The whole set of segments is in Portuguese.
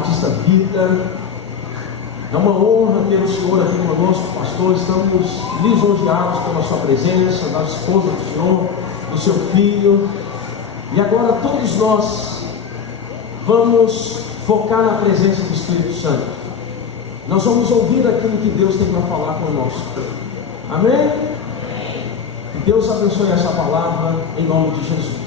Batista Vida. É uma honra ter o Senhor aqui conosco, pastor. Estamos lisonjeados pela sua presença, da esposa do Senhor, do seu filho. E agora todos nós vamos focar na presença do Espírito Santo. Nós vamos ouvir aquilo que Deus tem para falar conosco. Amém? Que Deus abençoe essa palavra em nome de Jesus.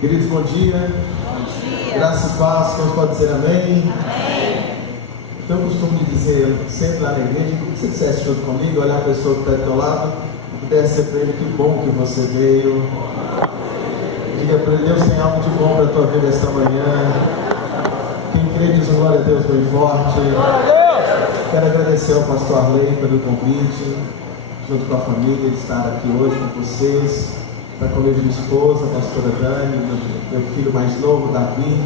Queridos, bom dia. Bom dia. Graça e paz, quem pode dizer amém? Amém. Então eu costumo dizer sempre lá na igreja, que você dissesse junto comigo, olhar a pessoa que está do teu lado, e pudesse dizer para ele, que bom que você veio. Diga para ele, Deus tem algo de bom para a tua vida esta manhã. Quem crê diz glória a Deus bem forte. Quero agradecer ao pastor Arley pelo convite, junto com a família, de estar aqui hoje com vocês, para comer de minha esposa, a pastora Dani, meu filho mais novo, Davi.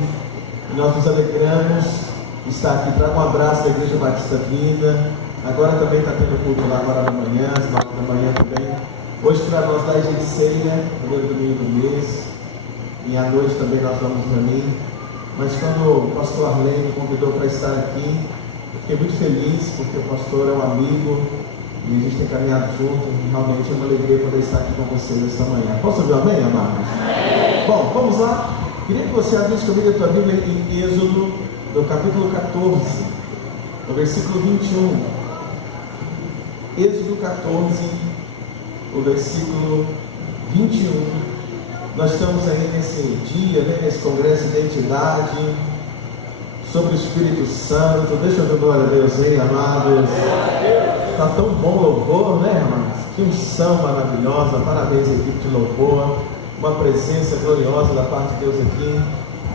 E nós nos alegramos de estar aqui. Traga um abraço da Igreja Batista Vida. Agora também está tendo culto lá agora da manhã, às 9 da manhã também. Hoje para nós dar de ceia, primeiro domingo do mês. E à noite também nós vamos reunir. Mas quando o pastor Arley me convidou para estar aqui, eu fiquei muito feliz, porque o pastor é um amigo e a gente tem caminhado junto. Realmente é uma alegria poder estar aqui com vocês esta manhã. Posso ouvir um amém, amados? Amém. Bom, vamos lá. Queria que você abrisse comigo a tua Bíblia em Êxodo, no capítulo 14, no versículo 21. Êxodo 14, o versículo 21. Nós estamos aí nesse dia, né, nesse congresso de identidade, sobre o Espírito Santo. Deixa eu ver glória a Deus aí, amados. Está tão bom o louvor, né, irmãos? Que unção maravilhosa. Parabéns à equipe de louvor. Uma presença gloriosa da parte de Deus aqui.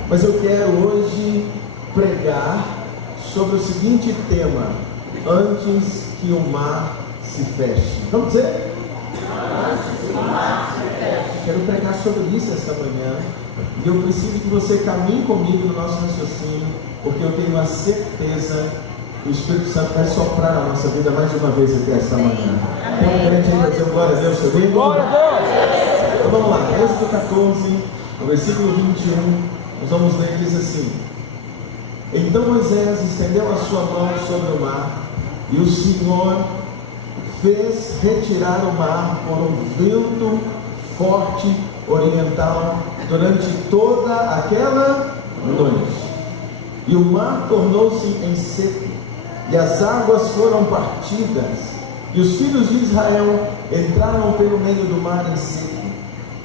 Mas eu quero hoje pregar sobre o seguinte tema: antes que o mar se feche. Vamos dizer? Antes que o mar se feche. Quero pregar sobre isso esta manhã. E eu preciso que você caminhe comigo no nosso raciocínio, porque eu tenho a certeza que o Espírito Santo vai soprar na nossa vida mais uma vez aqui esta manhã. Tem um crente aí para dizer glória a Deus comigo? Glória a Deus! Então vamos lá, Êxodo 14, no versículo 21, nós vamos ler, diz assim: Então Moisés estendeu a sua mão sobre o mar, e o Senhor fez retirar o mar por um vento forte oriental durante toda aquela noite. E o mar tornou-se em seco, e as águas foram partidas, e os filhos de Israel entraram pelo meio do mar em seco,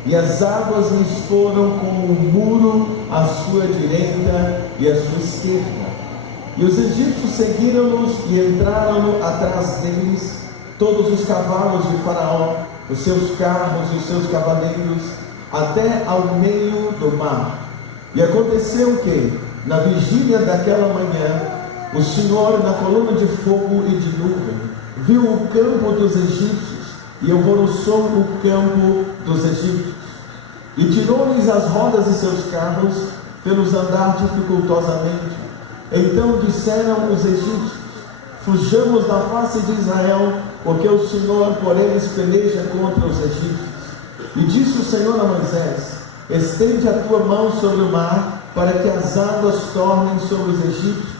e as águas lhes foram como um muro à sua direita e à sua esquerda. E os egípcios seguiram-nos e entraram atrás deles, todos os cavalos de Faraó, os seus carros e os seus cavaleiros, até ao meio do mar. E aconteceu que, na vigília daquela manhã, o Senhor, na coluna de fogo e de nuvem, viu o campo dos egípcios e alvoroçou o campo dos egípcios, e tirou-lhes as rodas de seus carros, pelos andar dificultosamente. Então disseram os egípcios: fujamos da face de Israel, porque o Senhor por eles peleja contra os egípcios. E disse o Senhor a Moisés: estende a tua mão sobre o mar, para que as águas tornem sobre os egípcios,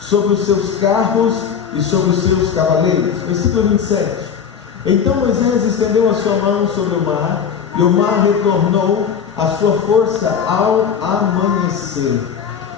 sobre os seus carros e sobre os seus cavaleiros. Versículo 27. Então Moisés estendeu a sua mão sobre o mar, e o mar retornou a sua força ao amanhecer.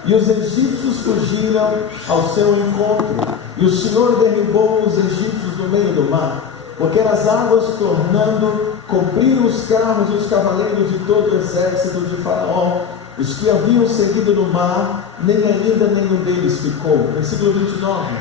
E os egípcios fugiram ao seu encontro, e o Senhor derrubou os egípcios no meio do mar, porque as águas tornando cobriram os carros e os cavaleiros de todo o exército de Faraó. Os que haviam seguido no mar, nem ainda nenhum deles ficou. Versículo 29.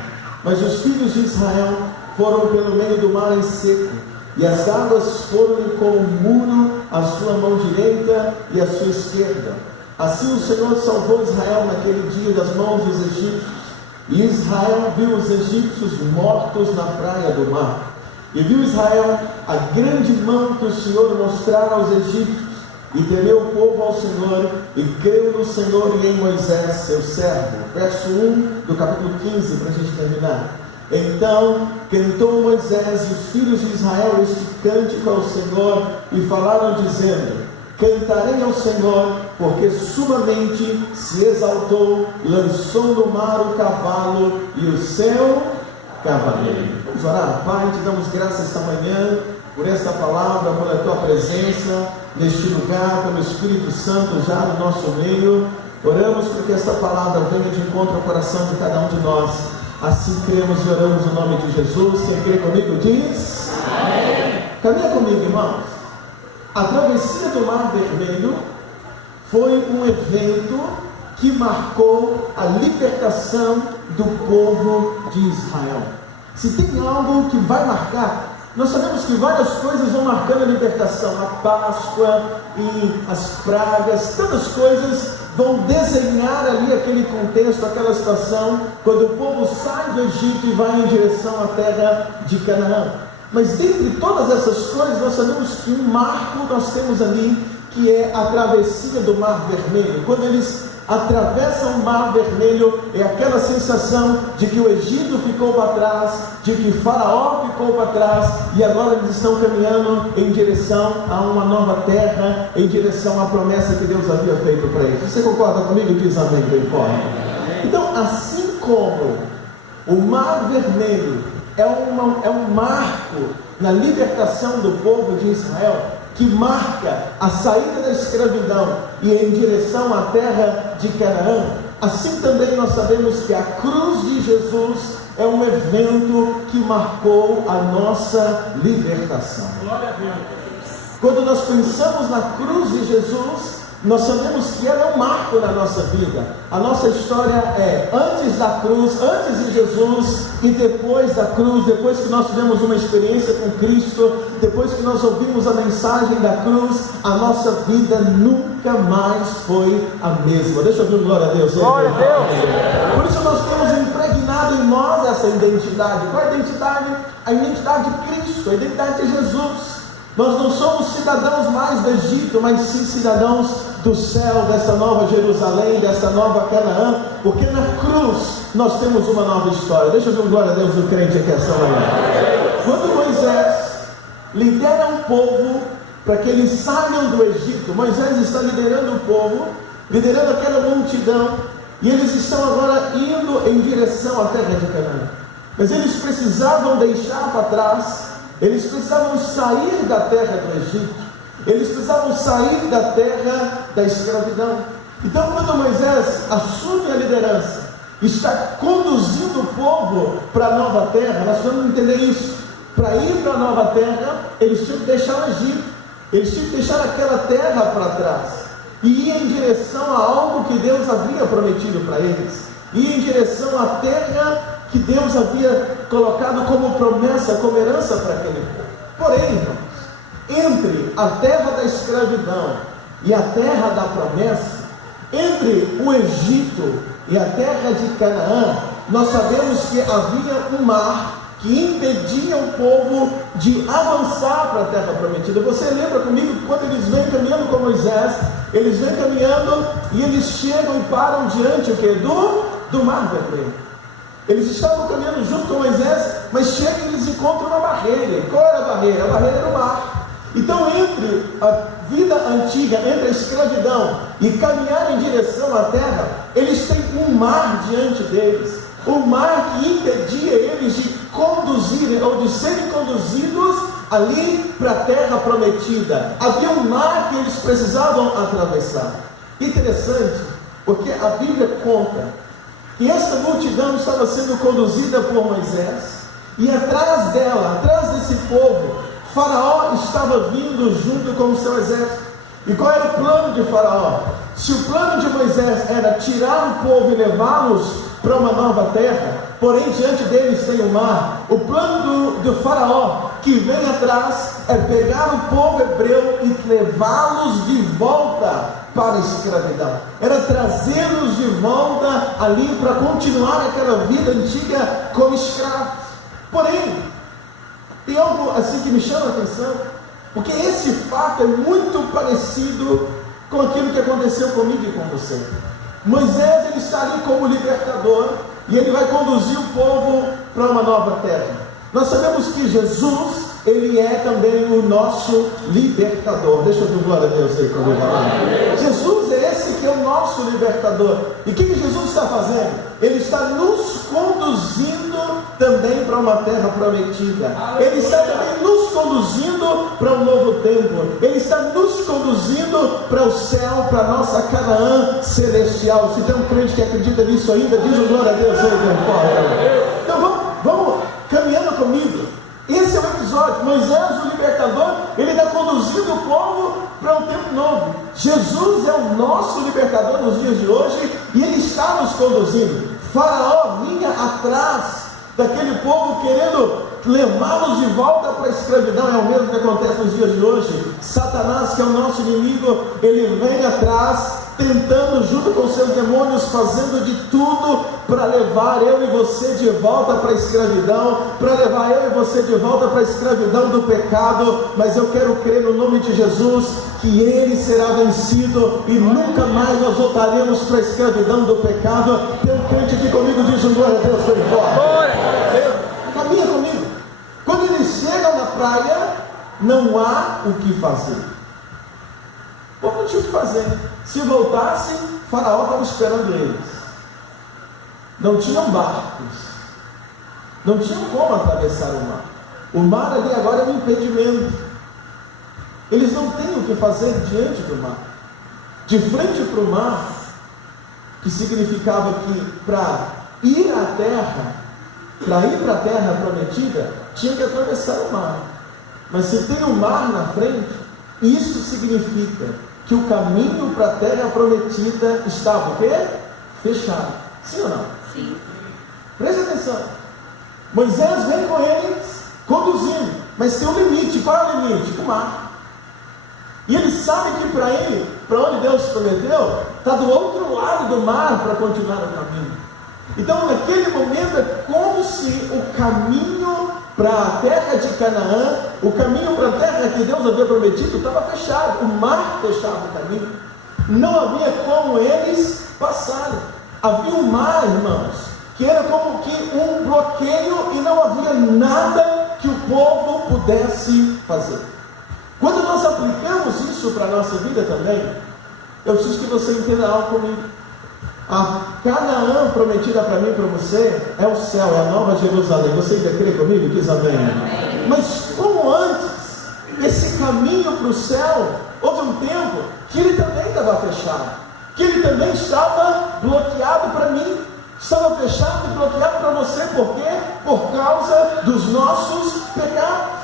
Mas os filhos de Israel foram pelo meio do mar em seco, e as águas foram como um muro à sua mão direita e à sua esquerda. Assim o Senhor salvou Israel naquele dia das mãos dos egípcios, e Israel viu os egípcios mortos na praia do mar. E viu Israel a grande mão que o Senhor mostrara aos egípcios, e temeu o povo ao Senhor, e creu no Senhor e em Moisés, seu servo. Verso 1 do capítulo 15, para a gente terminar. Então cantou Moisés e os filhos de Israel este cântico ao Senhor, e falaram dizendo: Cantarei ao Senhor, porque sumamente se exaltou, lançou no mar o cavalo e o seu cavaleiro. Vamos orar. Pai, te damos graças esta manhã por esta palavra, por a tua presença neste lugar, pelo Espírito Santo já no nosso meio. Oramos para que esta palavra venha de encontro ao coração de cada um de nós. Assim cremos e oramos no nome de Jesus. Quem crê comigo diz amém. Caminha comigo, irmãos. A travessia do Mar Vermelho foi um evento que marcou a libertação do povo de Israel. Se tem algo que vai marcar, nós sabemos que várias coisas vão marcando a libertação. A Páscoa e as pragas, tantas coisas vão desenhar ali aquele contexto, aquela situação, quando o povo sai do Egito e vai em direção à terra de Canaã. Mas dentre todas essas coisas, nós sabemos que um marco nós temos ali, que é a travessia do Mar Vermelho. Quando eles atravessam o Mar Vermelho, é aquela sensação de que o Egito ficou para trás, de que Faraó ficou para trás, e agora eles estão caminhando em direção a uma nova terra, em direção à promessa que Deus havia feito para eles. Você concorda comigo? Diz amém bem forte. Então, assim como o Mar Vermelho é um marco na libertação do povo de Israel, que marca a saída da escravidão e em direção à terra de Canaã, assim também nós sabemos que a cruz de Jesus é um evento que marcou a nossa libertação. Quando nós pensamos na cruz de Jesus, nós sabemos que ela é um marco na nossa vida. A nossa história é antes da cruz, antes de Jesus e depois da cruz. Depois que nós tivemos uma experiência com Cristo, depois que nós ouvimos a mensagem da cruz, a nossa vida nunca mais foi a mesma. Deixa eu ouvir glória a Deus. Glória a Deus. Por isso nós temos impregnado em nós essa identidade. Qual é a identidade? A identidade de Cristo, a identidade de Jesus. Nós não somos cidadãos mais do Egito, mas sim cidadãos do céu, dessa nova Jerusalém, dessa nova Canaã, porque na cruz nós temos uma nova história. Deixa eu ver glória a Deus do crente aqui essa manhã. Quando Moisés lidera um povo para que eles saiam do Egito, Moisés está liderando o povo, liderando aquela multidão, e eles estão agora indo em direção à terra de Canaã. Mas eles precisavam deixar para trás, eles precisavam sair da terra do Egito, eles precisavam sair da terra da escravidão. Então, quando Moisés assume a liderança, está conduzindo o povo para a nova terra, nós vamos entender isso. Para ir para a nova terra, eles tinham que deixar o Egito, eles tinham que deixar aquela terra para trás, e ir em direção a algo que Deus havia prometido para eles, ir em direção à terra que Deus havia colocado como promessa, como herança para aquele povo. Porém, irmãos, entre a terra da escravidão e a terra da promessa, entre o Egito e a terra de Canaã, nós sabemos que havia um mar que impedia o povo de avançar para a terra prometida. Você lembra comigo que quando eles vêm caminhando com Moisés, eles vêm caminhando e eles chegam e param diante do Mar Vermelho. Eles estavam caminhando junto com Moisés, mas chegam e eles encontram uma barreira. Qual era a barreira? A barreira era o mar. Então, entre a vida antiga, entre a escravidão e caminhar em direção à terra, eles têm um mar diante deles. Um mar que impedia eles de conduzirem ou de serem conduzidos ali para a terra prometida. Havia um mar que eles precisavam atravessar. Interessante, porque a Bíblia conta que essa multidão estava sendo conduzida por Moisés, e atrás dela, atrás desse povo, Faraó estava vindo junto com o seu exército. E qual era o plano de Faraó? Se o plano de Moisés era tirar o povo e levá-los para uma nova terra, porém diante deles tem o mar, o plano do Faraó que vem atrás é pegar o povo hebreu e levá-los de volta para a escravidão. Era trazê-los de volta ali para continuar aquela vida antiga como escravos. Porém, tem algo assim que me chama a atenção, porque esse fato é muito parecido com aquilo que aconteceu comigo e com você. Moisés, ele está ali como libertador, e ele vai conduzir o povo para uma nova terra. Nós sabemos que Jesus, Ele é também o nosso libertador. Deixa eu dar glória a Deus aí comigo. Jesus é esse que é o nosso libertador. E o que Jesus está fazendo? Ele está nos conduzindo também para uma terra prometida. Ele está também nos conduzindo para um novo tempo. Ele está nos conduzindo para o céu, para a nossa Canaã celestial. Se tem um crente que acredita nisso ainda, diz o glória a Deus aí, meu. Então vamos caminhando comigo. Esse é o episódio. Moisés, o libertador, ele está conduzindo o povo para um tempo novo. Jesus é o nosso libertador nos dias de hoje e ele está nos conduzindo. Faraó vinha atrás daquele povo querendo levá-los de volta para a escravidão. É o mesmo que acontece nos dias de hoje. Satanás, que é o nosso inimigo, ele vem atrás, tentando junto com seus demônios, fazendo de tudo para levar eu e você de volta para a escravidão, para levar eu e você de volta para a escravidão do pecado. Mas eu quero crer no nome de Jesus que ele será vencido e nunca mais nós voltaremos para a escravidão do pecado. Tem um crente aqui comigo, diz um glória a Deus, foi embora. Caminha comigo. Quando eles chegam na praia, não há o que fazer. O povo não tinha o que fazer. Se voltasse, Faraó estava esperando eles. Não tinham barcos, não tinham como atravessar o mar. O mar ali agora é um impedimento. Eles não têm o que fazer diante do mar. De frente para o mar, que significava que para ir à terra, para ir para a terra prometida, tinha que atravessar o mar. Mas se tem o mar na frente, isso significa que o caminho para a terra prometida estava o quê? Fechado. Sim ou não? Sim. Preste atenção. Moisés vem com eles conduzindo, mas tem um limite. Qual é o limite? O mar. E ele sabe que para ele, para onde Deus prometeu, está do outro lado do mar para continuar o caminho. Então naquele momento é como se o caminho para a terra de Canaã, o caminho para a terra que Deus havia prometido, estava fechado. O mar fechava o caminho. Não havia como eles passarem. Havia um mar, irmãos, que era como que um bloqueio e não havia nada que o povo pudesse fazer. Quando nós aplicamos isso para a nossa vida também, eu preciso que você entenda algo comigo. A Canaã prometida para mim e para você é o céu, é a nova Jerusalém. Você ainda crê comigo? Diz amém. Amém. Mas como antes, esse caminho para o céu, houve um tempo que ele também estava fechado, que ele também estava bloqueado para mim, estava fechado e bloqueado para você. Por quê? Por causa dos nossos pecados.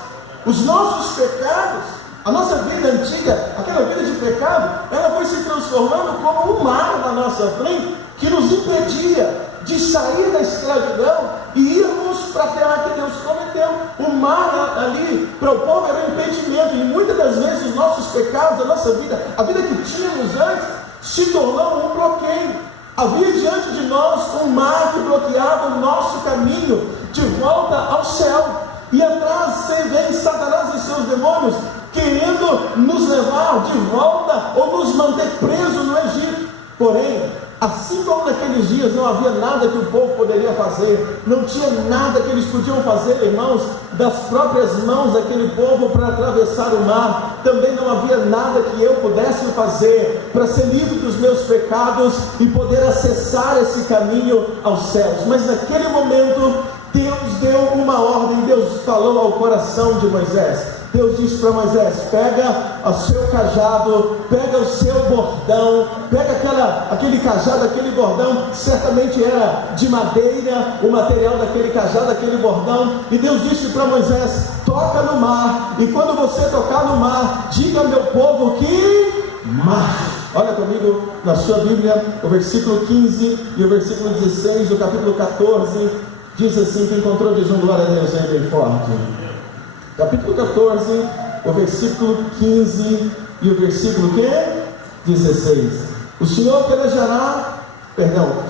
Os nossos pecados, a nossa vida antiga, aquela vida de pecado, ela foi se transformando como um mar na nossa frente, que nos impedia de sair da escravidão e irmos para a terra que Deus prometeu. O mar ali, para o povo, era um impedimento, e muitas das vezes os nossos pecados, a nossa vida, a vida que tínhamos antes, se tornou um bloqueio. Havia diante de nós um mar que bloqueava o nosso caminho de volta ao céu, e atrás vem Satanás e seus demônios querendo nos levar de volta ou nos manter presos no Egito. Porém, assim como naqueles dias não havia nada que o povo poderia fazer, não tinha nada que eles podiam fazer, irmãos, das próprias mãos daquele povo para atravessar o mar, também não havia nada que eu pudesse fazer para ser livre dos meus pecados e poder acessar esse caminho aos céus. Mas naquele momento, Deus deu uma ordem, Deus falou ao coração de Moisés. Deus disse para Moisés: pega o seu cajado, pega o seu bordão, pega aquele cajado, aquele bordão, certamente era de madeira, o material daquele cajado, aquele bordão, e Deus disse para Moisés: toca no mar, e quando você tocar no mar, diga ao meu povo que marche. Olha comigo na sua Bíblia, o versículo 15 e o versículo 16 do capítulo 14, diz assim: quem encontrou diz um glória a Deus aí bem forte. Capítulo 14, o versículo 15 e o versículo 16. O Senhor pelejará,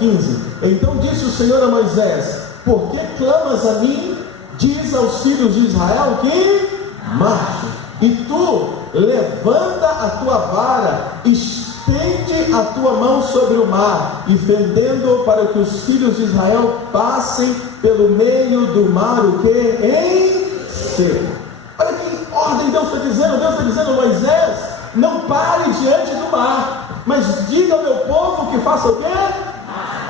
15. Então disse o Senhor a Moisés: por que clamas a mim? Diz aos filhos de Israel que marche. E tu levanta a tua vara, estende a tua mão sobre o mar, e fendendo para que os filhos de Israel passem pelo meio do mar, o que? Em seco. Olha Deus está dizendo? Deus está dizendo: Moisés, não pare diante do mar, mas diga ao meu povo que faça o quê?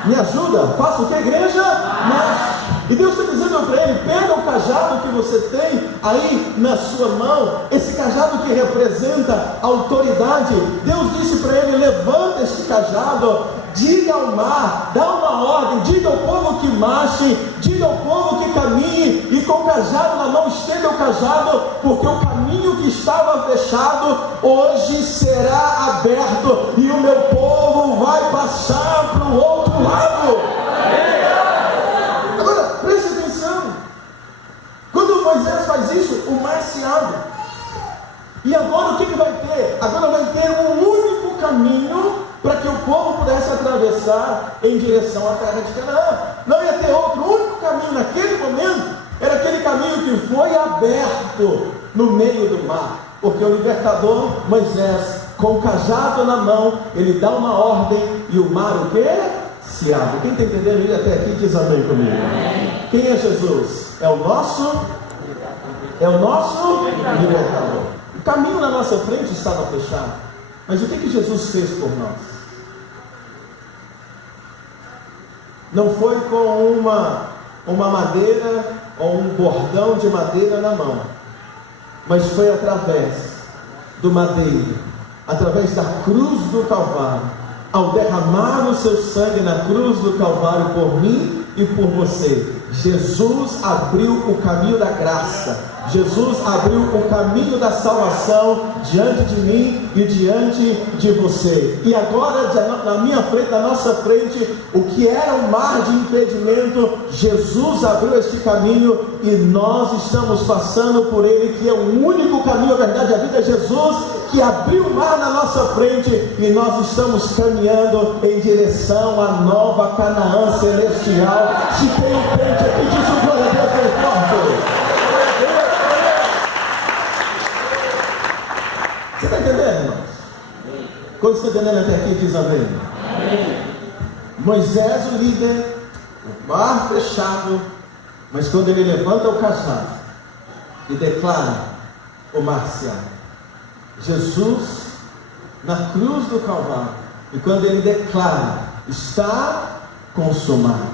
Me ajuda, faça o que, igreja? Marche. E Deus está dizendo para ele: pega o cajado que você tem aí na sua mão, esse cajado que representa a autoridade. Deus disse para ele: levanta este cajado, diga ao mar, dá uma ordem, diga ao povo que marche, diga ao povo que caminhe, e com o cajado na mão estenda o cajado, porque o caminho que estava fechado hoje será aberto, e o meu povo vai passar para o outro lado. Agora, preste atenção, quando Moisés faz isso, o mar se abre, e agora o que vai ter? Agora vai ter um único caminho para que o povo pudesse atravessar em direção à terra de Canaã. Não ia ter outro. O único caminho naquele momento era aquele caminho que foi aberto no meio do mar, porque o libertador Moisés, com o cajado na mão, ele dá uma ordem e o mar o quê? Se abre. Quem está entendendo isso até aqui diz amém comigo. Amém. Quem é Jesus? É o nosso libertador. O caminho na nossa frente estava fechado, mas o que Jesus fez por nós? Não foi com uma madeira ou um bordão de madeira na mão, mas foi através do madeiro, através da cruz do Calvário, ao derramar o seu sangue na cruz do Calvário por mim e por você. Jesus abriu o caminho da graça, Jesus abriu o caminho da salvação diante de mim e diante de você. E agora, na minha frente, na nossa frente, o que era um mar de impedimento, Jesus abriu este caminho e nós estamos passando por ele, que é o único caminho, a verdade, a vida. É Jesus que abriu o mar na nossa frente e nós estamos caminhando em direção à nova Canaã celestial. Se tem um crente aqui, diz o glória a Deus bem forte. Você está entendendo, irmãos? Quando você está entendendo até aqui, diz amém. Amém. Moisés, o líder, o mar fechado, mas quando ele levanta o cajado e declara, o mar se abre. Jesus na cruz do Calvário, e quando ele declara, está consumado,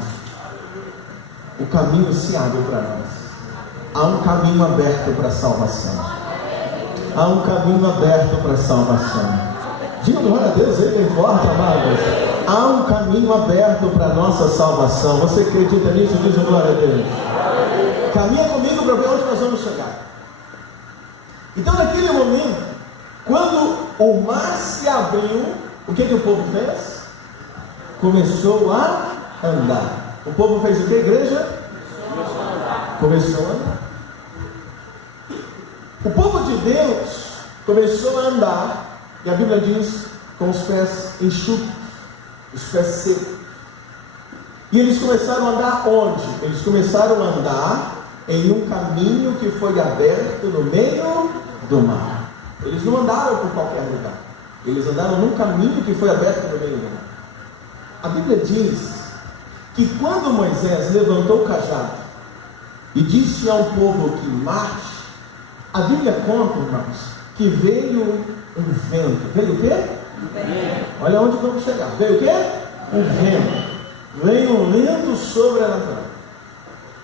o caminho se abre para nós. Há um caminho aberto para a salvação. Há um caminho aberto para a salvação. Diga glória a Deus aí bem forte, amados. Há um caminho aberto para a nossa salvação. Você acredita nisso? Diz glória a Deus. Caminha comigo para ver onde nós vamos chegar. Então, naquele momento, quando o mar se abriu, o que o povo fez? Começou a andar. O povo fez o que, igreja? Começou a andar. O povo de Deus começou a andar, e a Bíblia diz, com os pés enxutos, os pés secos. E eles começaram a andar onde? Eles começaram a andar em um caminho que foi aberto no meio do mar. Eles não andaram por qualquer lugar. Eles andaram num caminho que foi aberto no meio do mar. A Bíblia diz que quando Moisés levantou o cajado e disse ao povo que marche, a Bíblia conta, irmãos, que veio um vento. Veio o quê? Olha onde vamos chegar. Veio o quê? Um vento. Veio um vento sobrenatural.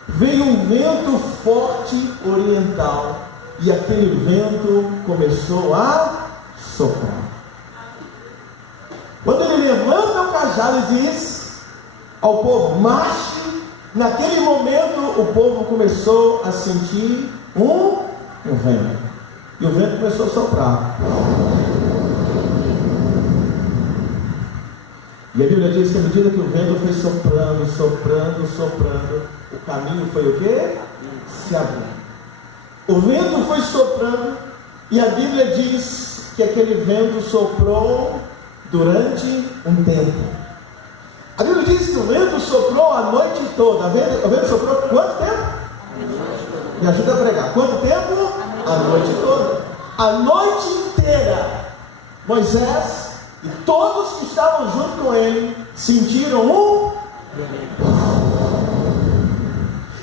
Veio um vento forte oriental. E aquele vento começou a soprar. Quando ele levanta o cajado e diz ao povo, marche, naquele momento o povo começou a sentir um vento. E o vento começou a soprar. E a Bíblia diz que à medida que o vento foi soprando, o caminho foi o quê? Se abriu. O vento foi soprando, e a Bíblia diz que aquele vento soprou durante um tempo. A Bíblia diz que o vento soprou a noite toda. O vento soprou quanto tempo? Me ajuda a pregar. Quanto tempo? A noite toda. A noite inteira. Moisés e todos que estavam junto com ele sentiram um.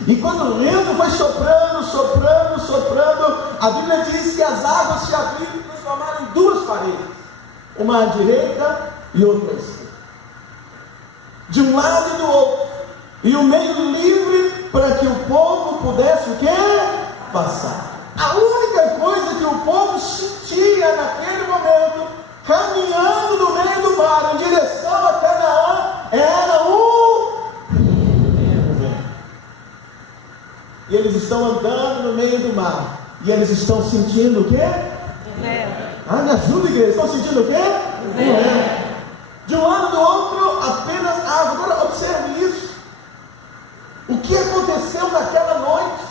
E quando o vento foi soprando, soprando, soprando, a Bíblia diz que as águas se abriram e transformaram em duas paredes, uma à direita e outra à esquerda, de um lado e do outro, e o meio livre para que o povo pudesse o quê? Passar. A única coisa que o povo sentia naquele momento, caminhando no meio do mar, em direção a Canaã, era e eles estão andando no meio do mar, e eles estão sentindo o quê? Me ajuda, igreja, estão sentindo o quê? De um lado e do outro, apenas água. Agora observe isso. O que aconteceu naquela noite?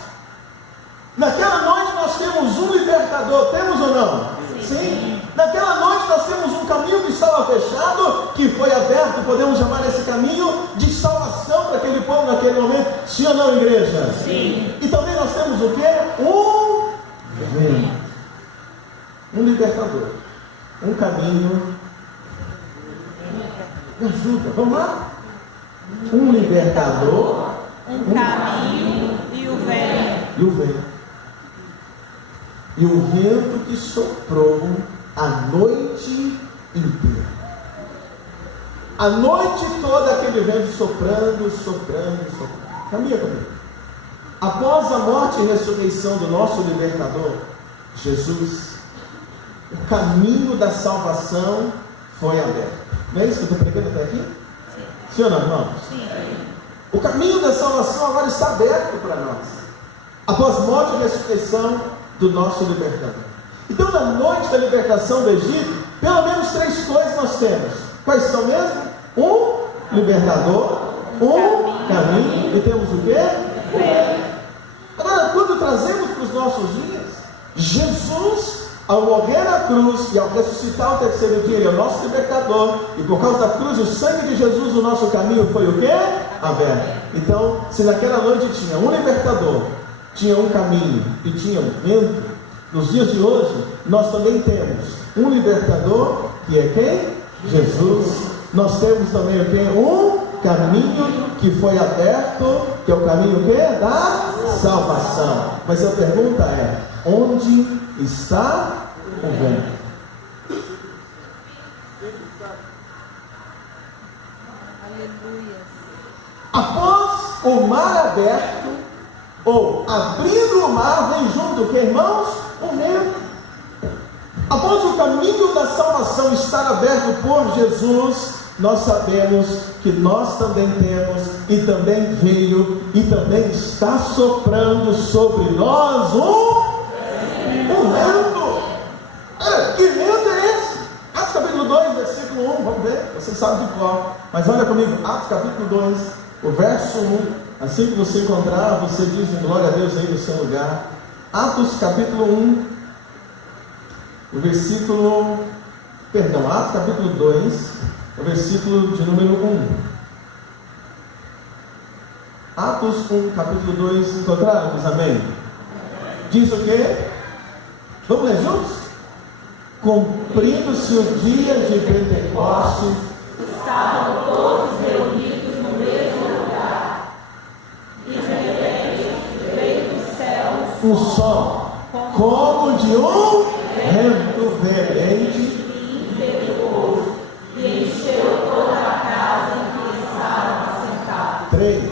Naquela noite nós temos um libertador, temos ou não? Sim. Naquela noite nós temos um caminho que estava fechado, que foi aberto, podemos chamar esse caminho de salvação para aquele povo naquele momento. Sim ou não, igreja? Sim. E também nós temos o quê? Um libertador, um caminho. Me ajuda, vamos lá? Um libertador, um caminho e o vento. E o vento que soprou a noite inteira. A noite toda aquele vento soprando, soprando, soprando. Caminha comigo. Após a morte e ressurreição do nosso libertador, Jesus, o caminho da salvação foi aberto. Não é isso que eu estou pregando até aqui? Sim ou não, irmão? Sim. O caminho da salvação agora está aberto para nós. Após morte e ressurreição do nosso libertador. Então, na noite da libertação do Egito, pelo menos 3 coisas nós temos. Quais são mesmo? Um libertador, um caminho, e temos o quê? Agora, quando trazemos para os nossos dias, Jesus, ao morrer na cruz e ao ressuscitar ao terceiro dia, ele é o nosso libertador, e por causa da cruz, o sangue de Jesus, o nosso caminho foi o quê? Aberto. Então, se naquela noite tinha um libertador, tinha um caminho e tinha um vento, nos dias de hoje, nós também temos um libertador, que é quem? Jesus. Nós temos também o quê? Um caminho que foi aberto, que é o caminho o quê? Da salvação. Mas a pergunta é, onde está o vento? Aleluia. Após o mar aberto, ou abrindo o mar, vem junto o que, irmãos? O vento. Após o caminho da salvação estar aberto por Jesus, nós sabemos que nós também temos, e também veio, e também está soprando sobre nós um vento. Que vento é esse? Atos capítulo 2, versículo 1, vamos ver, você sabe de cor, mas olha comigo, Atos capítulo 2, o verso 1, assim que você encontrar, você diz glória a Deus aí no seu lugar. Atos capítulo 1, o versículo, Atos capítulo 2, o versículo de número 1. Atos 1, capítulo 2, encontraram? Diz amém? Diz o quê? Vamos ler juntos? Cumprindo-se o dia de Pentecostes, estavam todos reunidos no mesmo lugar, e de repente veio dos céus um som, como de um vento veemente, e impetuoso, e encheu toda a casa em que estavam assentados. 3.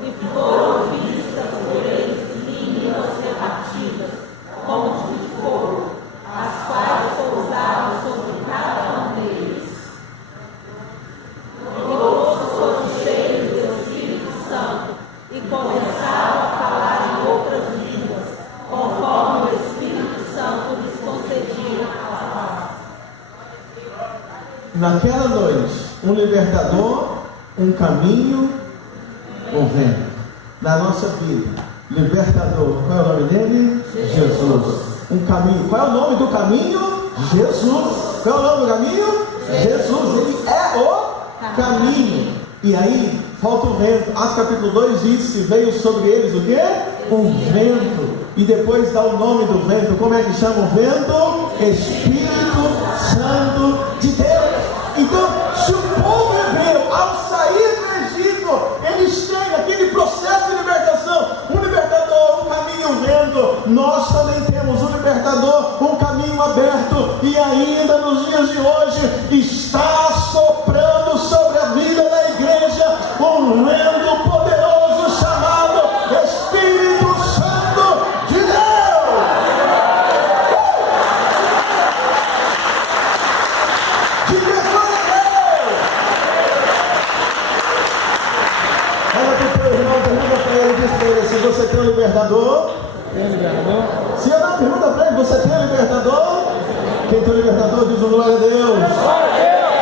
E foram vistas por eles línguas repartidas, como de fogo, as quais pousaram sobre cada um deles. E todos foram cheios do Espírito Santo, e começaram a falar em outras línguas, conforme o Espírito Santo lhes concedia falar. Naquela noite, um libertador, um caminho, um vento. Na nossa vida, libertador, qual é o nome dele? Jesus. Um caminho, qual é o nome do caminho? Jesus. Qual é o nome do caminho? Jesus. Ele é o caminho. E aí, falta o vento. Atos capítulo 2 diz que veio sobre eles o quê? Um vento. E depois dá o nome do vento. Como é que chama o vento? Espírito Santo de Deus. Então, se o povo hebreu, ao sair do Egito, eles têm aquele processo nós também temos um libertador, um caminho aberto, e ainda nos dias de hoje está soprando sobre a vida da igreja um vento poderoso chamado Espírito Santo de Deus. Diga glória a Deus. Olha para o teu irmão, pergunta para ele, diz para ele: se você tem um libertador? Tem um libertador? Se eu não, pergunta para ele: você tem um libertador? Quem tem um libertador diz um glória a Deus.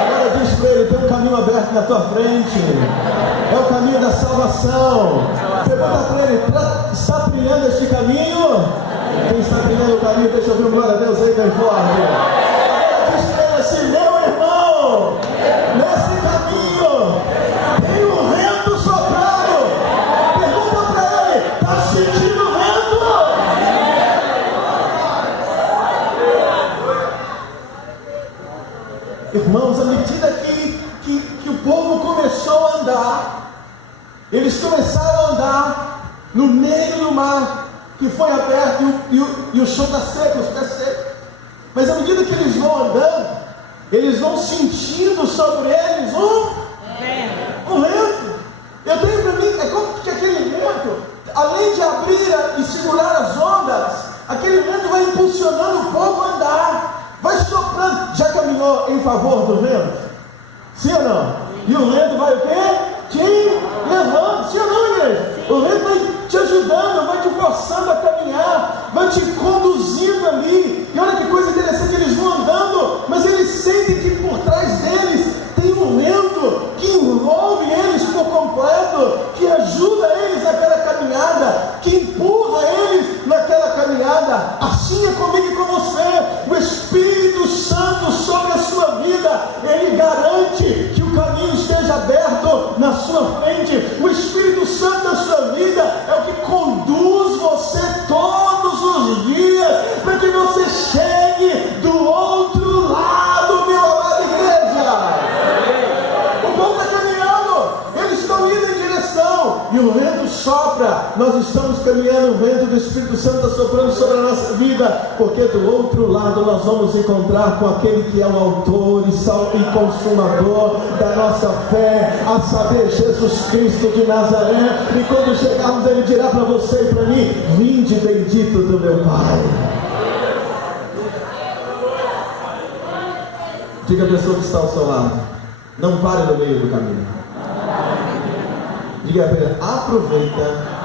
Agora diz para ele: tem um caminho aberto na tua frente, é o caminho da salvação. Pergunta para ele: está trilhando este caminho? Quem está trilhando o caminho, deixa eu ver um glória a Deus aí bem forte. Agora diz para ele assim: meu irmão, nesse caminho tem um vento soprando. Pergunta para ele: está sentindo o vento? Irmãos, à medida que o povo começou a andar, eles começaram a andar no meio do mar, que foi aberto, e o chão está seco, os pés secos. Mas à medida que eles vão andando, eles vão sentindo sobre eles um vento. Eu tenho para mim, é como que aquele vento, além de abrir e segurar as ondas, aquele vento vai impulsionando o povo a andar, vai soprando. Já caminhou em favor do vento? Sim ou não? E o vento vai o quê? Te levando. Sim ou não, igreja? O vento vai te ajudando, vai te forçando a caminhar, vai te conduzindo ali. E olha que coisa interessante, eles vão andando, mas eles sentem que por trás deles tem um vento que envolve eles por completo, que ajuda eles naquela caminhada, que empurra eles naquela caminhada. Assim é comigo e com você. O Espírito Santo sobre a sua vida, ele garante que o caminho esteja aberto na sua frente. O Espírito Santo da sua vida é o que conduz você todos os dias para que você chegue do outro lado, meu amado igreja. O povo está caminhando, eles estão indo em direção, e o vento sopra. Nós estamos caminhando, o vento do Espírito Santo está soprando sobre a nossa vida, porque do outro lado nós vamos encontrar com aquele que é o autor e consumador da nossa fé, a saber, Jesus Cristo de Nazaré. E quando chegarmos, ele dirá para você e para mim: vinde bendito do meu Pai. Diga a pessoa que está ao seu lado: não pare no meio do caminho. Diga para ele: aproveita.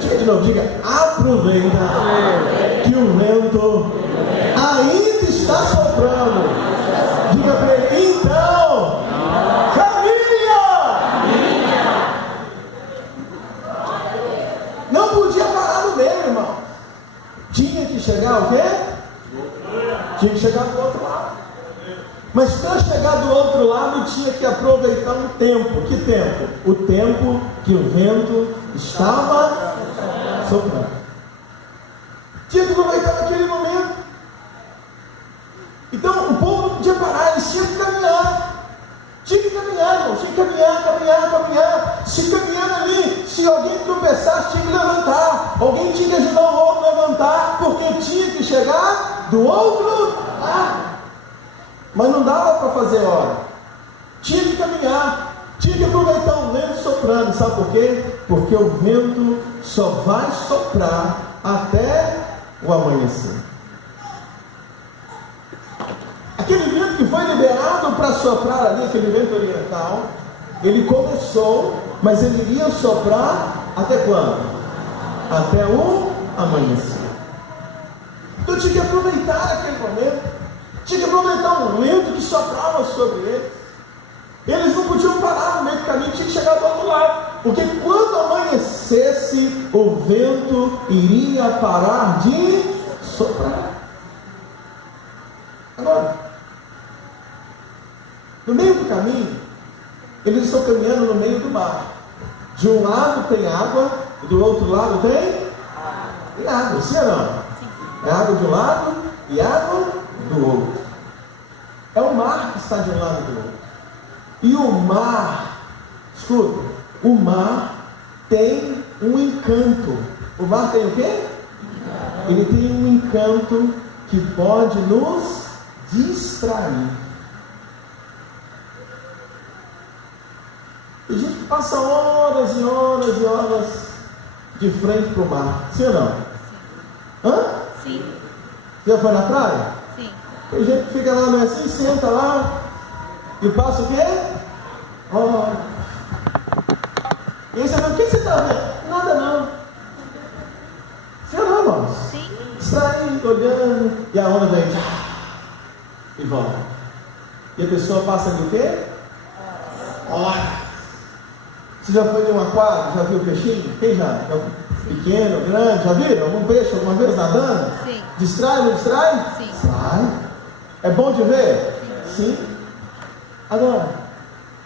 Diga de novo, diga: aproveita que o vento ainda está soprando. Diga para ele: então, caminha. Não podia parar no meio, irmão. Tinha que chegar o quê? Tinha que chegar do outro lado. Mas para chegar do outro lado, tinha que aproveitar um tempo. Que tempo? O tempo que o vento estava soprando. Tinha que aproveitar aquele momento. Então o povo não podia parar, eles tinham que caminhar. Tinha que caminhar, irmão. Tinha que caminhar. Se caminhando ali, se alguém tropeçasse, tinha que levantar. Alguém tinha que ajudar o outro a levantar, porque tinha que chegar do outro lado. Mas não dava para fazer hora. Tinha que caminhar. Tinha que aproveitar o vento soprando. Sabe por quê? Porque o vento só vai soprar até o amanhecer. Aquele vento que foi liberado para soprar ali, aquele vento oriental, ele começou, mas ele iria soprar até quando? Até o amanhecer. Então tinha que aproveitar aquele momento. Tinha que aproveitar o vento que soprava sobre eles. Eles não podiam parar no meio do caminho, tinha que chegar do outro lado. Porque quando amanhecesse, o vento iria parar de soprar. Agora, no meio do caminho, eles estão caminhando no meio do mar. De um lado tem água e do outro lado tem água, sim ou não? É água de um lado e água do outro. É o mar que está de um lado e do outro. E o mar, escuta, o mar tem um encanto. O mar tem o quê? Ele tem um encanto que pode nos distrair. Tem gente que passa horas e horas e horas de frente para o mar. Sim ou não? Hã? Sim. Já foi na praia? Sim. Tem gente que fica lá, não é assim, senta lá e passa o quê? Olha. E aí você fala, o que você está vendo? Nada não. Sim ou não, irmãos? Sim. Distraído, olhando, e a onda vem e volta. E a pessoa passa de quê? Horas. Você já foi em um aquário? Já viu o peixinho? Quem já? Pequeno, grande, já viram? Algum peixe alguma vez nadando? Sim. Distrai, não distrai? Sim. Distrai. É bom de ver? Sim. Agora,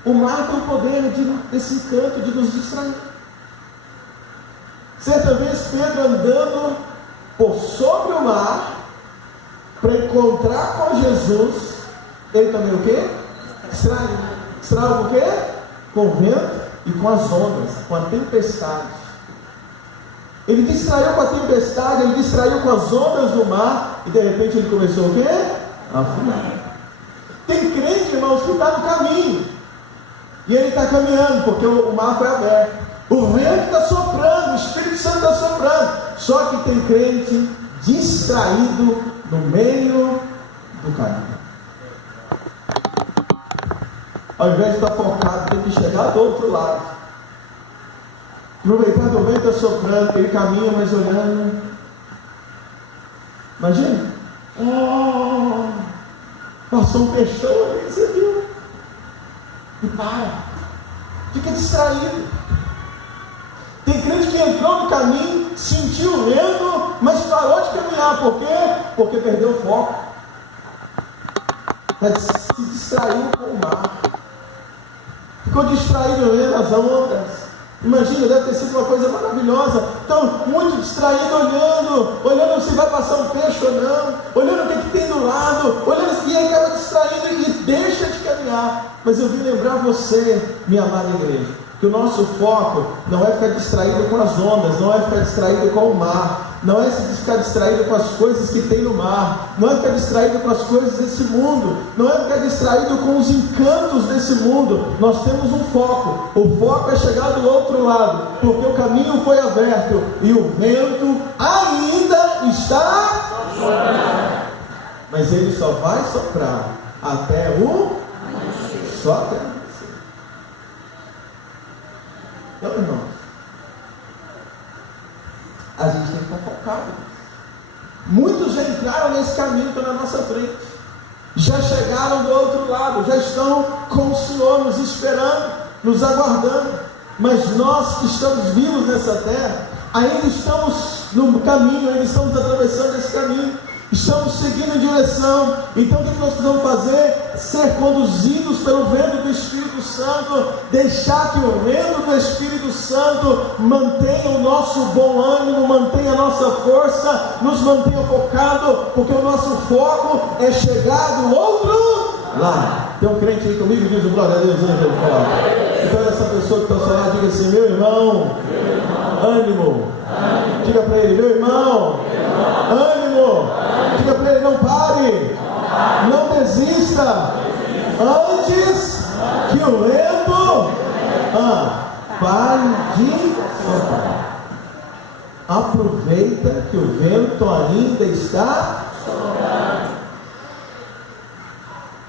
o mar tem o poder desse encanto de nos distrair. Certa vez Pedro andando por sobre o mar para encontrar com Jesus, ele também o quê? Distraiu. Distraiu o quê? Com o vento e com as ondas, com a tempestade. Ele distraiu com a tempestade, ele distraiu com as ondas do mar, e de repente ele começou o quê? A afundar. Tem crente, irmãos, que está no caminho, e ele está caminhando, porque o mar foi aberto, o vento está soprando, o Espírito Santo está soprando, só que tem crente distraído no meio do caminho. Ao invés de estar focado, tem que chegar do outro lado. Aproveitar do vento soprando, ele caminha, mas olhando. Imagina. Oh, passou um peixão ali, você viu? E para. Fica distraído. Tem crente que entrou no caminho, sentiu o vento, mas parou de caminhar. Por quê? Porque perdeu o foco. Se distraiu com o mar. Ficou distraído olhando as ondas. Imagina, deve ter sido uma coisa maravilhosa. Então, muito distraído, olhando se vai passar um peixe ou não, olhando o que tem do lado, olhando, e aí acaba distraído e deixa de caminhar. Mas eu vim lembrar você, minha amada igreja, que o nosso foco não é ficar distraído com as ondas, não é ficar distraído com o mar, não é ficar distraído com as coisas que tem no mar, não é ficar distraído com as coisas desse mundo, não é ficar distraído com os encantos desse mundo. Nós temos um foco, o foco é chegar do outro lado, porque o caminho foi aberto e o vento ainda está soprando, mas ele só vai soprar até o só até amanhecer. Então, irmãos, a gente tem que estar focado. Muitos já entraram nesse caminho que está na nossa frente, já chegaram do outro lado, já estão com o Senhor nos esperando, nos aguardando. Mas nós que estamos vivos nessa terra, ainda estamos no caminho, ainda estamos atravessando esse caminho, estamos seguindo em direção. Então o que nós precisamos fazer? Ser conduzidos pelo vento do Espírito Santo, deixar que o vento do Espírito Santo mantenha o nosso bom ânimo, mantenha a nossa força, nos mantenha focado, porque o nosso foco é chegar do outro lado. Tem um crente aí comigo, diz o glória a Deus, então essa pessoa que está ao seu lado, diga assim: meu irmão, ânimo. Diga para ele: meu irmão, ânimo. Diga para ele: não pare, não desista, antes que o vento pare de soprar. Aproveita que o vento ainda está soprando,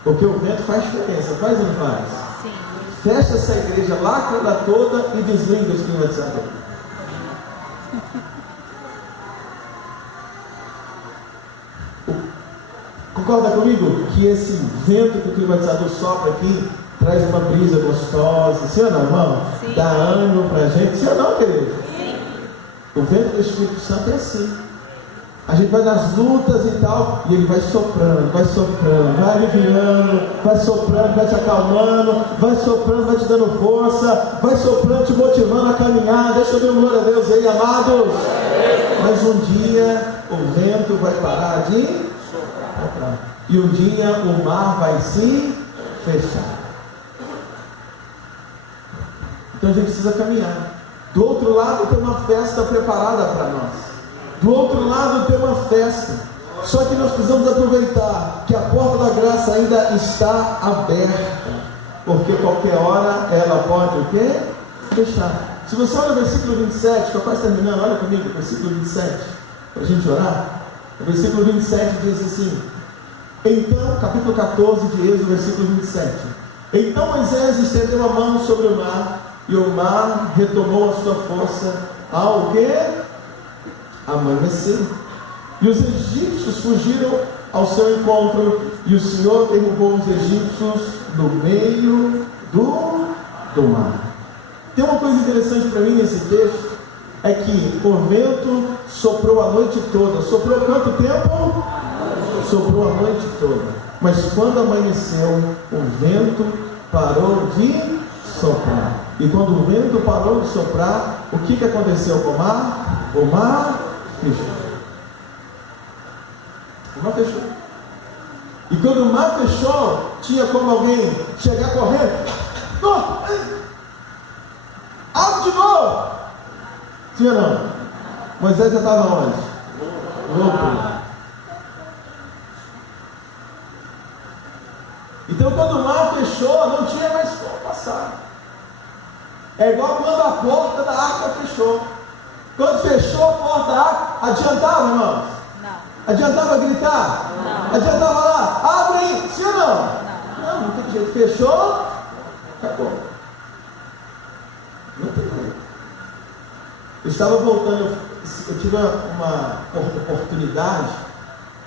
porque o vento faz diferença, faz ou não faz? Sim. Fecha essa igreja, lacra toda e desliga os climatizadores. Concorda comigo que esse vento que o climatizador sopra aqui traz uma brisa gostosa? Sim ou não, irmão? Sim. Dá ânimo pra gente. Sim ou não, querido? Sim. O vento do Espírito Santo é assim. A gente vai nas lutas e tal, e ele vai soprando, vai aliviando, vai soprando, vai te acalmando, vai soprando, vai te dando força, vai soprando, te motivando a caminhar. Deixa eu ver um glória a Deus aí, amados. Mas um dia o vento vai parar de soprar, e um dia o mar vai se fechar. Então a gente precisa caminhar. Do outro lado tem uma festa preparada para nós. Do outro lado tem uma festa. Só que nós precisamos aproveitar que a porta da graça ainda está aberta, porque qualquer hora ela pode o quê? Fechar. Se você olha o versículo 27, estou quase terminando, olha comigo, versículo 27, para a gente orar. O versículo 27 diz assim: então, capítulo 14 de Êxodo, versículo 27. Então Moisés estendeu a mão sobre o mar, e o mar retomou a sua força ao quê? Amanhecer. E os egípcios fugiram ao seu encontro, e o Senhor derrubou os egípcios no meio do mar. Tem uma coisa interessante para mim nesse texto, é que o vento soprou a noite toda. Soprou quanto tempo? Soprou a noite toda. Mas quando amanheceu, o vento parou de soprar. E quando o vento parou de soprar, o que aconteceu com o mar? O mar fechou. O mar fechou. E quando o mar fechou, tinha como alguém chegar correndo. Abre de novo. Sim ou não? Moisés já estava onde? Louco. Então quando o mar fechou, não tinha mais como passar. É igual quando a porta da arca fechou. Quando fechou a porta da arca, adiantava, irmãos? Não. Adiantava gritar? Não. Adiantava lá, abre aí, sim ou não? Não tem jeito. Fechou, acabou. Não tem jeito. Eu estava voltando, eu tive uma oportunidade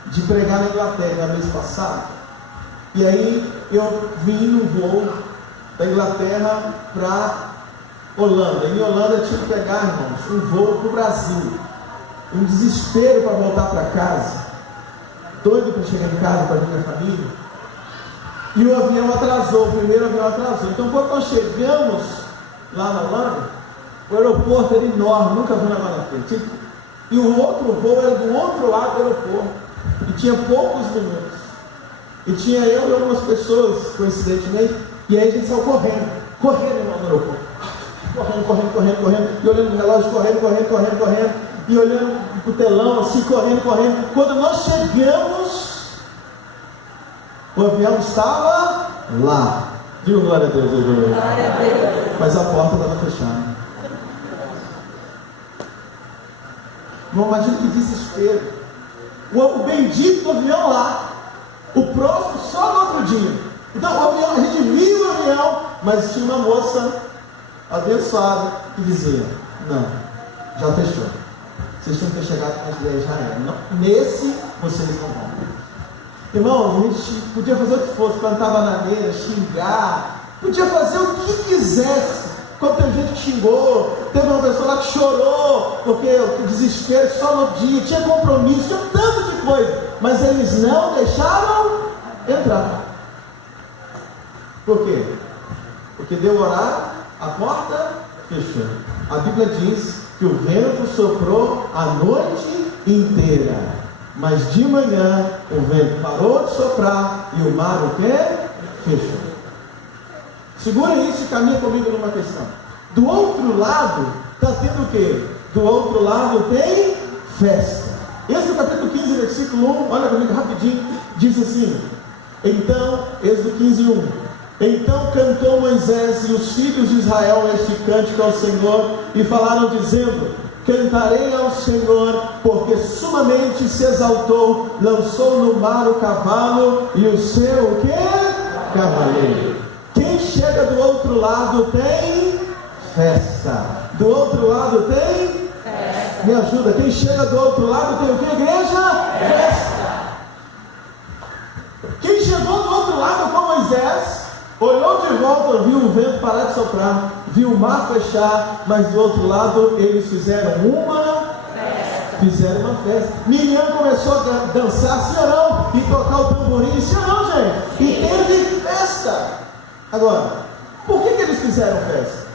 de pregar na Inglaterra no mês passado. E aí eu vim no voo da Inglaterra para Holanda. Em Holanda eu tive que pegar, irmãos, um voo para o Brasil. Um desespero para voltar para casa. Doido para chegar em casa para ver minha família. E o avião atrasou, o primeiro avião atrasou. Então quando nós chegamos lá na Holanda, o aeroporto era enorme, nunca vi um negócio daquele. E o outro voo era do outro lado do aeroporto. E tinha poucos minutos. E tinha eu e algumas pessoas, coincidentemente, e aí a gente saiu correndo irmão, no aeroporto. Correndo, e olhando no relógio, correndo, e olhando pro telão, assim, correndo. Quando nós chegamos, o avião estava lá. Digo glória a Deus, mas a porta estava fechada. Não imagina que desespero. O bendito do avião lá. O próximo só no outro dia. Então o avião, a gente viu o avião, mas tinha uma moça abençoada que dizia: não, já fechou. Vocês tinham que ter chegado com as 10 já era. Não, nesse vocês não vão. Irmão, a gente podia fazer o que fosse, plantar bananeira, xingar, podia fazer o que quisesse. Quando teve gente que xingou, teve uma pessoa lá que chorou, porque o desespero só no dia, tinha compromisso, tinha tanto de coisa, mas eles não deixaram entrar. Por quê? Porque deu horário, a porta fechou. A Bíblia diz que o vento soprou a noite inteira, mas de manhã o vento parou de soprar e o mar o quê? Fechou. Segura isso e caminha comigo numa questão. Do outro lado, está tendo o quê? Do outro lado tem festa. Esse é o capítulo 15, versículo 1, olha comigo rapidinho, diz assim: então, Êxodo 15, 1. Então cantou Moisés e os filhos de Israel este cântico ao Senhor, e falaram dizendo: cantarei ao Senhor, porque sumamente se exaltou, lançou no mar o cavalo e o seu o quê? Cavaleiro. Quem chega do outro lado tem festa. Do outro lado tem festa. Me ajuda, quem chega do outro lado tem o que, igreja? Festa. Quem chegou do outro lado com Moisés, olhou de volta, viu o vento parar de soprar, viu o mar fechar, mas do outro lado eles fizeram uma festa. Miriam começou a dançar, sim ou não? E tocar o tamborim, sim ou não, gente? E teve festa. Agora, por que eles fizeram festa?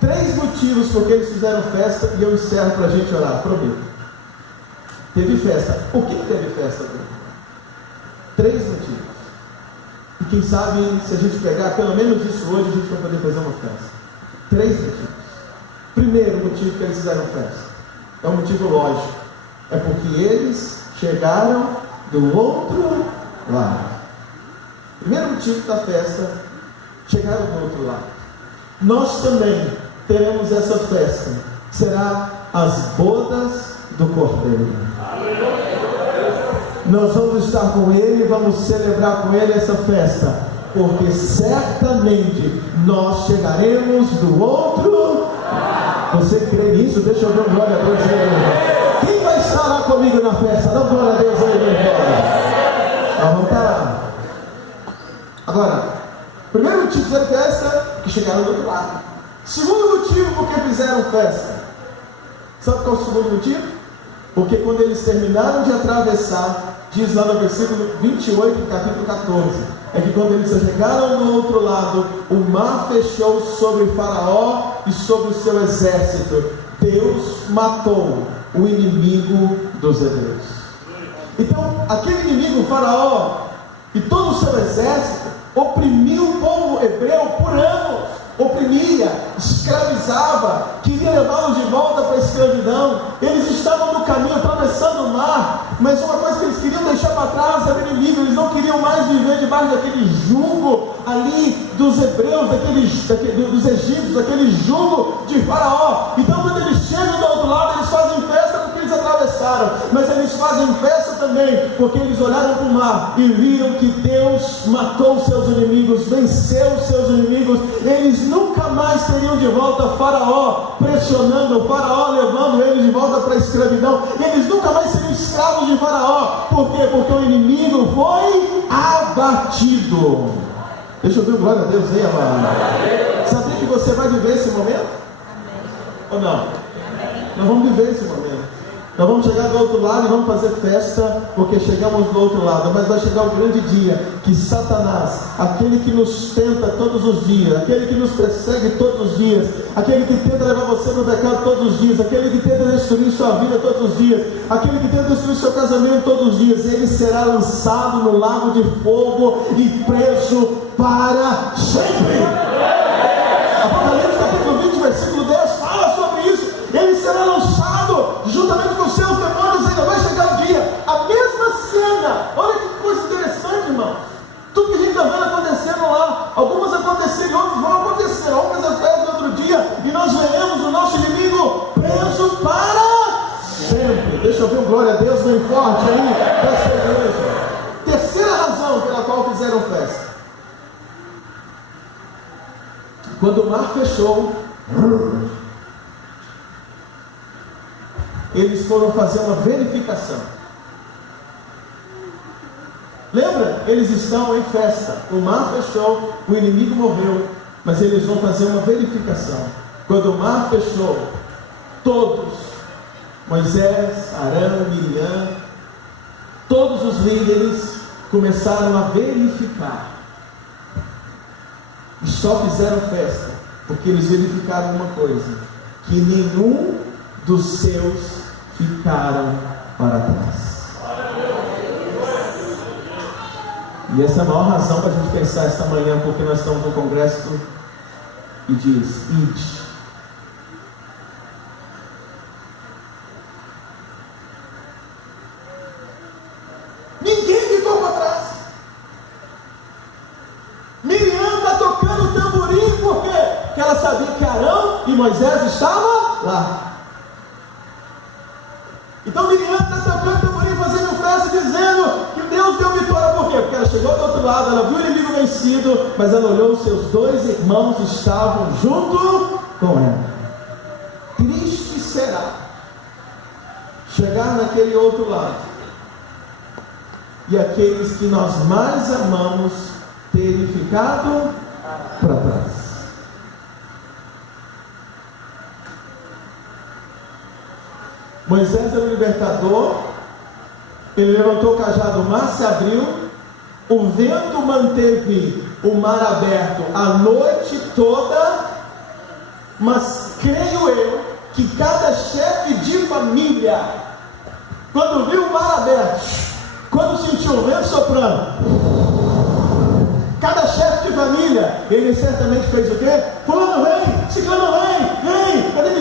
3 motivos por que eles fizeram festa, e eu encerro para a gente orar, prometo. Teve festa. Por que teve festa? 3 motivos. E quem sabe, se a gente pegar pelo menos isso hoje, a gente vai poder fazer uma festa. 3 motivos. Primeiro motivo que eles fizeram festa, é um motivo lógico, é porque eles chegaram do outro lado. Primeiro motivo da festa, chegaram do outro lado. Nós também teremos essa festa, será as bodas do Cordeiro. Nós vamos estar com Ele, vamos celebrar com Ele essa festa, porque certamente nós chegaremos do outro. Você crê nisso? Deixa eu ver glória a Deus aí. Quem vai estar lá comigo na festa? Dá glória a Deus aí, meu irmão. Vamos estar lá. Agora, primeiro motivo da festa, que chegaram do outro lado. Segundo motivo por que fizeram festa. Sabe qual é o segundo motivo? Porque quando eles terminaram de atravessar, diz lá no versículo 28 do capítulo 14, é que quando eles chegaram do outro lado, o mar fechou sobre Faraó e sobre o seu exército. Deus matou o inimigo dos hebreus. Então, aquele inimigo, Faraó, e todo o seu exército, oprimiu o povo hebreu por anos. Oprimia, escravizava, queria levá-los de volta para a escravidão. Eles estavam no caminho, atravessando o mar, mas uma coisa que eles queriam deixar para trás era o inimigo. Eles não queriam mais viver debaixo daquele jugo ali dos hebreus, dos egípcios, daquele jugo de Faraó. Então, quando eles chegam do outro lado, eles fazem festa porque eles atravessaram, mas eles fazem festa também porque eles olharam para o mar e viram que Deus matou os seus inimigos, venceu os seus inimigos. Eles nunca mais teriam de volta Faraó pressionando, o Faraó levando eles de volta para a escravidão. Eles nunca mais seriam escravos de Faraó. Por quê? Porque o inimigo foi abatido. Deixa eu ver, glória a Deus aí, amado. Sabia que você vai viver esse momento? Ou não? Nós vamos viver esse momento. Nós vamos chegar do outro lado e vamos fazer festa, porque chegamos do outro lado. Mas vai chegar o grande dia que Satanás, aquele que nos tenta todos os dias, aquele que nos persegue todos os dias, aquele que tenta levar você no pecado todos os dias, aquele que tenta destruir sua vida todos os dias, aquele que tenta destruir seu casamento todos os dias, ele será lançado no lago de fogo e preso para sempre. Apocalipse capítulo 20, versículo 10 fala sobre isso. Ele será lançado juntamente com os seus demônios. Ainda vai chegar o dia, a mesma cena. Olha que coisa interessante, irmão. Tudo que a gente está vendo acontecendo lá, algumas aconteceram, outras vão acontecer. Vamos fazer festa no outro dia e nós veremos o nosso inimigo preso para sempre. Deixa eu ver um glória a Deus bem forte aí dessa igreja. Terceira razão pela qual fizeram festa. Quando o mar fechou, eles foram fazer uma verificação. Lembra? Eles estão em festa. O mar fechou, o inimigo morreu, mas eles vão fazer uma verificação. Quando o mar fechou, todos, Moisés, Arão, Miriam, todos os líderes começaram a verificar. E só fizeram festa porque eles verificaram uma coisa: que nenhum dos seus ficaram para trás. E essa é a maior razão para a gente pensar esta manhã, porque nós estamos no congresso e diz: ide. Ninguém ficou para trás. Miriam está tocando o tamborim, por quê? Porque ela sabia que Arão e Moisés estavam lá. Então Miriam está tocando tamborim, fazendo festa, dizendo que Deus deu vitória. Por quê? Porque ela chegou do outro lado, ela viu o inimigo vencido, mas ela olhou, os seus dois irmãos estavam junto com ela. Triste será chegar naquele outro lado e aqueles que nós mais amamos terem ficado para trás. Moisés era o libertador, ele levantou o cajado, o mar se abriu, o vento manteve o mar aberto a noite toda, mas creio eu que cada chefe de família, quando viu o mar aberto, quando sentiu o vento soprando, cada chefe de família, ele certamente fez o quê? Fulano vem, ciclano vem, cadê minha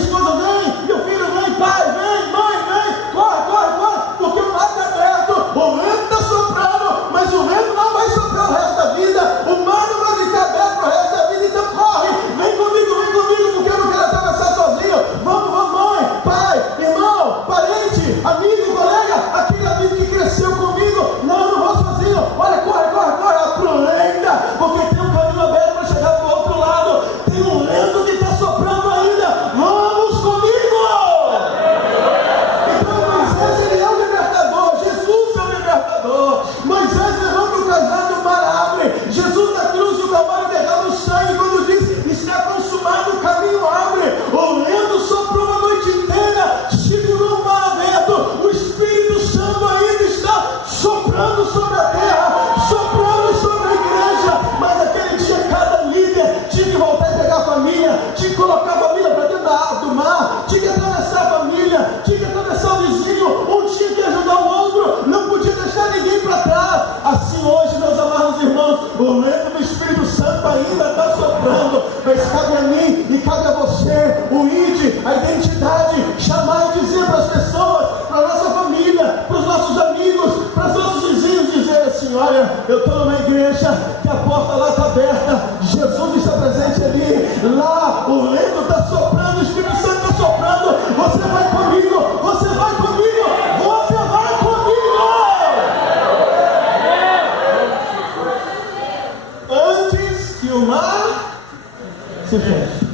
sobre a terra, soprando sobre a igreja. Mas aquele dia cada líder tinha que voltar e pegar a família, tinha que colocar a família para dentro do mar, tinha que atravessar a família, tinha que atravessar o vizinho, um tinha que ajudar o outro, não podia deixar ninguém para trás. Assim hoje, meus amados irmãos, o vento do Espírito Santo ainda está soprando, mas cabe a mim e cabe a você o ID, a identidade, chamar e dizer para as pessoas, para a nossa família, para os nossos amigos, para os nossos vizinhos, dizer assim: olha, eu estou numa igreja que a porta lá está aberta, Jesus está presente ali, lá o vento está soprando, o Espírito Santo está soprando, você vai comigo, você vai comigo, você vai comigo. Antes que o mar se feche.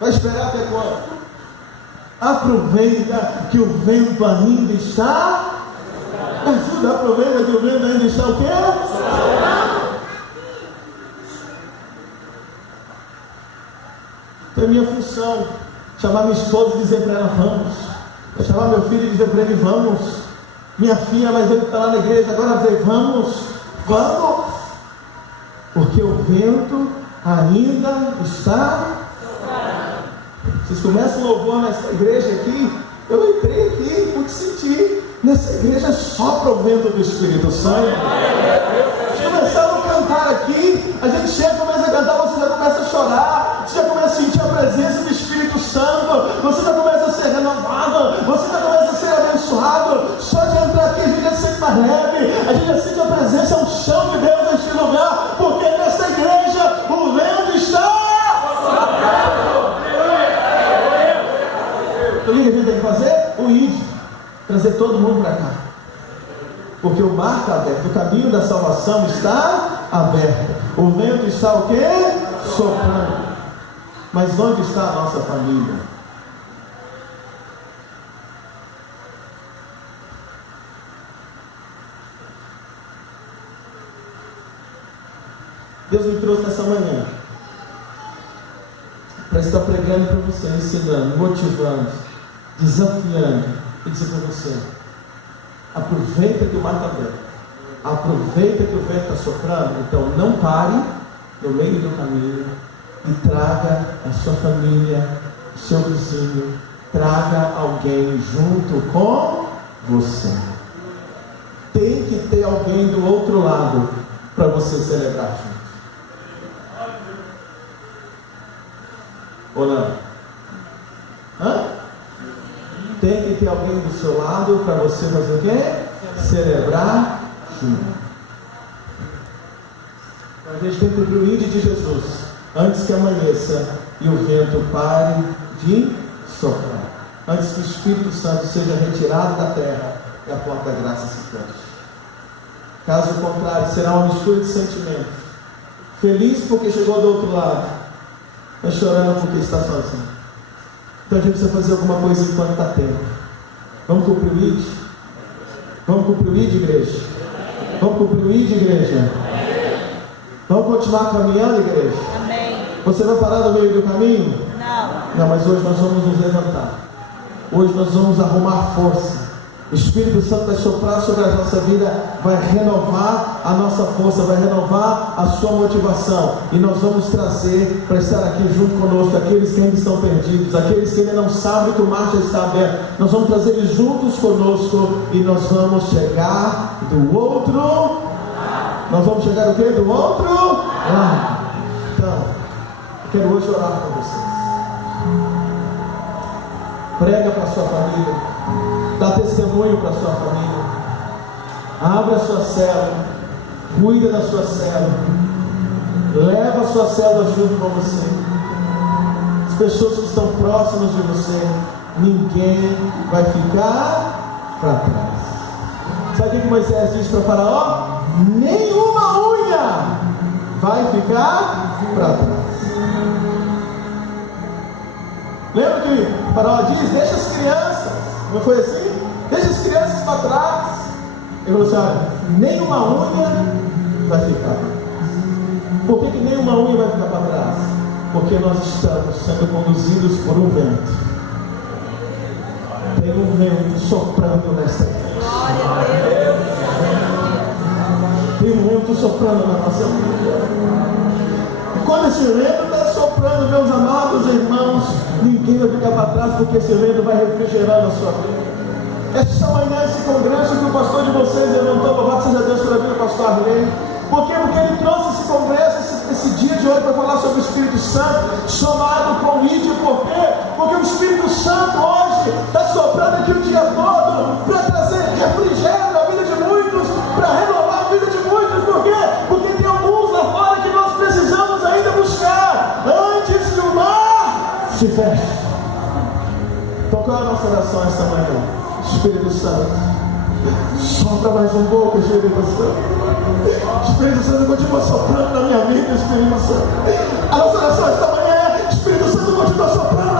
Vai esperar até quando? Aproveita que o vento ainda está. Ajuda, aproveita que o vento ainda está o quê? Então é minha função chamar minha esposa e dizer para ela: vamos. Eu chamar meu filho e dizer para ele: vamos. Minha filha, mas ele está lá na igreja agora, dizer: vamos, vamos. Porque o vento ainda está. Vocês começam o louvor nessa igreja aqui. Eu entrei aqui, pude sentir. Nessa igreja sopra o vento do Espírito Santo. Começaram a cantar aqui. A gente chega e começa a cantar. Você já começa a chorar. Você já começa a sentir a presença do Espírito Santo. Você já começa a ser renovado. Você já começa a ser abençoado. Só de entrar aqui a gente já sente mais leve. A gente já sente a presença, o chão de Deus neste lugar. Porque nessa igreja o vento está soprando. O que a gente tem que fazer? O ID. Trazer todo mundo para cá. Porque o mar está aberto. O caminho da salvação está aberto. O vento está o quê? Soprando. Mas onde está a nossa família? Deus me trouxe nessa manhã para estar pregando para você, ensinando, motivando, desafiando e dizer para você: aproveita que o mar está aberto, aproveita que o vento está soprando. Então não pare no meio do caminho e traga a sua família, o seu vizinho, traga alguém junto com você. Tem que ter alguém do outro lado para você celebrar junto. Ou não? Tem que ter alguém do seu lado para você fazer o quê? Celebrar junto. Então a gente tem que cumprir o ID de Jesus antes que amanheça e o vento pare de soprar, antes que o Espírito Santo seja retirado da terra e a porta da graça se feche. Caso contrário, será uma mistura de sentimentos: feliz porque chegou do outro lado, mas chorando porque está sozinho. Então a gente precisa fazer alguma coisa enquanto está tempo. Vamos cumprir o ID? Vamos cumprir o ID, igreja? Vamos cumprir o ID, igreja? Vamos continuar caminhando, igreja? Amém. Você vai parar no meio do caminho? Não. Não, mas hoje nós vamos nos levantar. Hoje nós vamos arrumar força. O Espírito Santo vai soprar sobre a nossa vida, vai renovar a nossa força, vai renovar a sua motivação. E nós vamos trazer para estar aqui junto conosco aqueles que ainda estão perdidos, aqueles que ainda não sabem que o mar já está aberto. Nós vamos trazer eles juntos conosco e nós vamos chegar do outro. Nós vamos chegar do quê? Do outro lado. Então, eu quero hoje orar com vocês. Prega para a sua família. Dá testemunho para a sua família. Abra a sua célula. Cuida da sua célula. Leva a sua célula junto com você. As pessoas que estão próximas de você, ninguém vai ficar para trás. Sabe o que Moisés disse para Faraó? Nenhuma unha vai ficar para trás. Lembra que o Faraó diz: deixa as crianças. Não foi assim? Deixa as crianças para trás. Ele falou assim: olha, nenhuma unha vai ficar. Por que nenhuma unha vai ficar para trás? Porque nós estamos sendo conduzidos por um vento. Tem um vento soprando nesta igreja. soprando na nossa vida. E quando esse vento está soprando, meus amados irmãos, ninguém vai ficar para trás, porque esse vento vai refrigerando a sua vida. Esta manhã, esse congresso que o pastor de vocês levantou, louvado seja Deus pela vida do pastor Arley. Por quê? Porque ele trouxe esse congresso, esse dia de hoje, para falar sobre o Espírito Santo, somado com o mídia. Por quê? Porque o Espírito Santo hoje está soprando aqui o dia todo, para trazer refrigério na vida de muitos, para renovar a vida de muitos. Por quê? Porque tem alguns lá fora que nós precisamos ainda buscar, antes que o mar se feche. Então qual é a nossa oração esta manhã? Espírito Santo, sopra mais um pouco, Espírito Santo. Espírito Santo, continua soprando na minha vida, Espírito Santo. A nossa oração esta manhã é: Espírito Santo, continua soprando